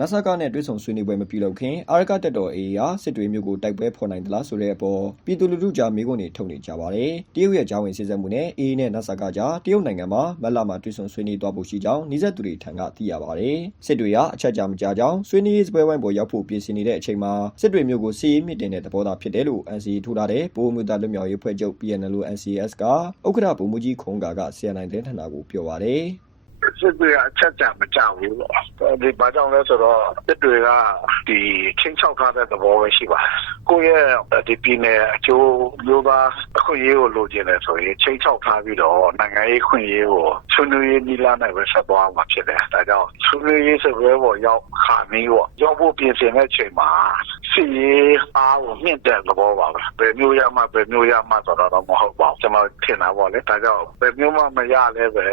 နဆကနဲ့တွဲဆုံဆွေးနွေးပွဲမပြုလုပ်ခင်အာရကတက်တော်အေးဟာစစ်တွေမျိုးကိုတိုက်ပွဲဖော်နိုင်သလားဆိုတဲ့အပေါ်ပြည်သူလူထုကြားမေးခွန်းတွေထုတ်နေကြပါတယ်တရုတ်ရဲ့ဂျာဝင်စစ်ဆက်မှုနဲ့အေးနဲ့နဆကကြားတရုတ်နိုင်ငံမှာမက်လာမှာတွဲဆုံဆွေးနွေးသွားဖို့ရှိကြောင်းနှိစက်သူတွေထံကသိရပါတယ်စစ်တွေကအချက်ကြားမကြကြောင်းဆွေးနွေးရေးစပွဲဝိုင်းပေါ်ရောက်ဖို့ပြင်ဆင်နေတဲ့အချိန်မှာစစ်တွေမျိုးကိုစီးရေးမြင့်တင်တဲ့သဘောသားဖြစ်တယ်လို့ NCA ထိုးထားတဲ့ဗိုလ်မှူးသားလွတ်မြောက်ရေးဖွဲ့ချုပ် PNL NCS ကဥက္ကဋ္ဌဗိုလ်မှူးကြီးခုံးကာက CNI သတင်းဌာနကိုပြောပါတယ် စစ်တွေကအချက်ကြမကြဘူးပေါ့ဒီဘာကြောင့်လဲဆိုတော့ စစ်တွေကဒီချင်းချောက်ထားတဲ့သဘောပဲ ရှိပါတယ် ကိုယ့်ရဲ့ဒီပြည်နယ်အကျိုးမျိုးသားအခွင့်အရေးကိုလိုချင်တယ်ဆိုရင်ချင်းချောက်ထားပြီးတော့နိုင်ငံရေးခွင့်ရေးကိုဆွေးနွေးရေးနီလာနိုင်ပဲဆက်သွားမှာဖြစ်တယ်ဒါကြောင့်ဆွေးနွေးရေးစပွဲပေါ်ရောက်ခါမီးပေါ့ရောက်ဖို့ပြင်ဆင်တဲ့အချိန်မှာစီရေးအားကိုမြင့်တဲ့သဘောပါပဲဘယ်မျိုးရမှဘယ်မျိုးရမှဆိုတော့မဟုတ်ပါဘူးကျွန်တော်ထင်တာပေါ့လေဒါကြောင့်ဘယ်မျိုးမှမရလဲပဲ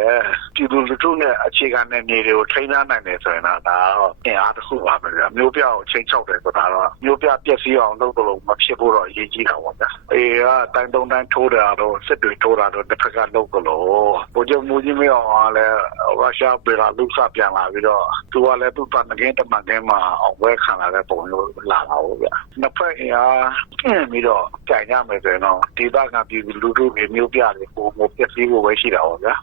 ပြည်သူလူထုနဲ့အခြေခံတဲ့နေတွေကိုထိန်းထားနိုင်တယ်ဆိုရင်တော့ဒါတော့အင်အားတစ်ခုပါပဲဗျာမျိုးပြကိုချိန်ချောက်တယ်ဆိုတာတော့မျိုးပြပြည့်စည်အောင်လုပ်တော့မဖြစ်ဖို့တော့အရေးကြီးတာပေါ့ဗျာအေးကတိုင်းတုံးတိုင်းထိုးတာတော့စစ်တွေထိုးတာတော့တစ်ဖက်ကလုပ်ကြလို့ဘိုးချုပ်မူကြီးမင်းအောင်ကလည်း ရုရှားပြည်လာလူစားပြန်လာပြီးတော့ သူကလည်း သူ့တန်ငင်းတမန်ငင်းမှာ အောင်ပွဲခံလာတဲ့ပုံမျိုးလာတာဟုတ်ဗျာနှစ်ဖက်အင်အားပြီးတော့ကြိုင်ရမယ်ဆိုရင်တော့ဒီဘကပြည်လူထုတွေမျိုးပြတွေပုံမပြည့်စည်ဖို့ပဲရှိတာပေါ့ဗျာ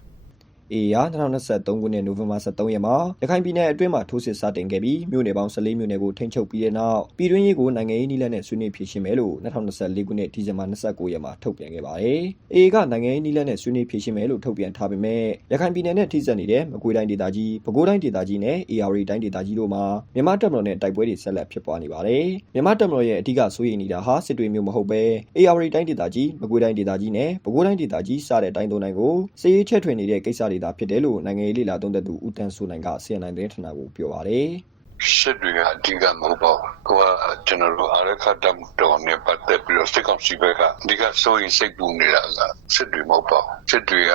အေယာ2023ခုနှစ်နိုဝင်ဘာ23ရက်မှာရခိုင်ပြည်နယ်အတွင်းမှာထိုးစစ်စတင်ခဲ့ပြီးမြို့နယ်ပေါင်း14မြို့နယ်ကိုထိန်းချုပ်ပြီးတဲ့နောက်ပြည်တွင်းရေးကိုနိုင်ငံရေးနည်းလမ်းနဲ့ဆွေးနွေးဖြေရှင်းမယ်လို့2024ခုနှစ်ဒီဇင်ဘာ29ရက်မှာထုတ်ပြန်ခဲ့ပါတယ်။အေကနိုင်ငံရေးနည်းလမ်းနဲ့ဆွေးနွေးဖြေရှင်းမယ်လို့ထုတ်ပြန်ထားပေမဲ့ရခိုင်ပြည်နယ်နဲ့ထိစပ်နေတဲ့မကွေးတိုင်းဒေသကြီးပဲခူးတိုင်းဒေသကြီးနဲ့ AR တိုင်းဒေသကြီးတို့မှာမြန်မာတပ်မတော်နဲ့တိုက်ပွဲတွေဆက်လက်ဖြစ်ပွားနေပါတယ်။မြန်မာတပ်မတော်ရဲ့အဓိကစိုးရိမ်နေတာဟာစစ်တွေမျိုးမဟုတ်ပဲ AR တိုင်းဒေသကြီးမကွေးတိုင်းဒေသကြီးနဲ့ပဲခူးတိုင်းဒေသကြီးစတဲ့တိုင်းသုံးတိုင်းကိုစစ်ရေးချက်ထွင်နေတဲ့ကိစ္စတွေသာဖြစ်တယ်လို့နိုင်ငံရေးလေလာသုံးသပ်သူဦးတန်းစိုးနိုင်က CNN သတင်းဌာနကိုပြောပါတယ်စစ်တွေကအဓိကမဟုတ်ပါဘူး။ကိုကကျွန်တော်တို့အာရခတမ်တော်နဲ့ပတ်သက်ပြီးတော့စစ်ကောင်စီဘက်ကအဓိကစိုးရင်စိတ်ပူနေတာကစစ်တွေမဟုတ်ပါဘူး။စစ်တွေက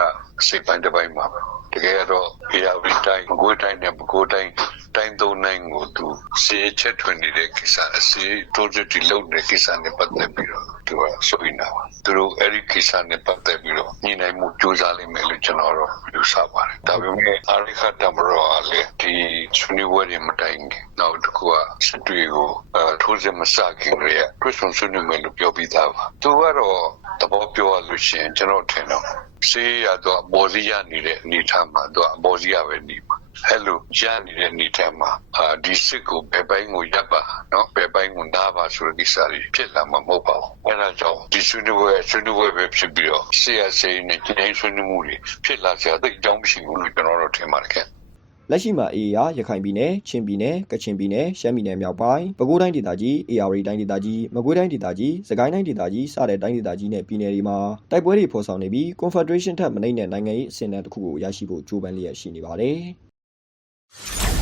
စိတ်ပိုင်းတစ်ပိုင်းပါပဲ။တကယ်တော့ ARV တိုင်း၊ကိုယ်တိုင်းနဲ့ကိုယ်တိုင်း တိုင်းသုံးနိုင်ကိုသူစေချက်ထွင်နေတဲ့ကိစ္စအစီတိုးစစ်တီလုံးတဲ့ကိစ္စနဲ့ပတ်သက်ပြီးတော့သူကစိုးရင်တာပါ။သူတို့အဲ့ဒီကိစ္စနဲ့ပတ်သက်ပြီးတော့ညှိနှိုင်းမှုကြိုးစားလိမ့်မယ်လို့ကျွန်တော်တို့ယူဆပါတယ်။ဒါပေမဲ့အာရခတမ်ရောကလည်းဒီဆွေးနွေးပွဲတွေမတိုင်ခင်နောက်တစ်ခုကစစ်တွေကိုအဲထိုးစစ်မစခင်ရယ်ခရစ်စတန်ဆွေးနွေးမယ်လို့ပြောပြီးသားပါသူကတော့သဘောပြောရလို့ရှိရင်ကျွန်တော်ထင်တော့စေးရတော့ဘော်စီရနေတဲ့အနေထားမှာတော့ဘော်စီရပဲနေမှာ ဟဲ့လိုရနေတဲ့အနေထားမှာအာဒီစစ်ကိုဘယ်ပိုင်းကိုရပ်ပါနော်ဘယ်ပိုင်းကိုနားပါဆိုတဲ့ကိစ္စတွေဖြစ်လာမှာမဟုတ်ပါဘူးအဲဒါကြောင့်ဒီဆွေးနွေးပွဲဆွေးနွေးပွဲပဲဖြစ်ပြီးတော့ဆေးရဆေးနဲ့ကျင်းဆွေးနွေးမှုတွေဖြစ်လာကြတဲ့အကြောင်းမရှိဘူးလို့ကျွန်တော်တို့ထင်ပါတယ်ခင်လက်ရှိမှာအေယာရခိုင်ပြည်နယ်ချင်းပြည်နယ်ကချင်ပြည်နယ်ရှမ်းပြည်နယ်မြောက်ပိုင်းပဲခူးတိုင်းဒေသကြီး AR တိုင်းဒေသကြီးမကွေးတိုင်းဒေသကြီးစကိုင်းတိုင်းဒေသကြီးစတဲ့တိုင်းဒေသကြီးနဲ့ပြည်နယ်တွေမှာတိုက်ပွဲတွေဖော်ဆောင်နေပြီး Confederation ထက်မနှိမ့်တဲ့နိုင်ငံရေးအဆင့်အတန်းတစ်ခုကိုရရှိဖို့ကြိုးပမ်းလျက်ရှိနေပါတယ် you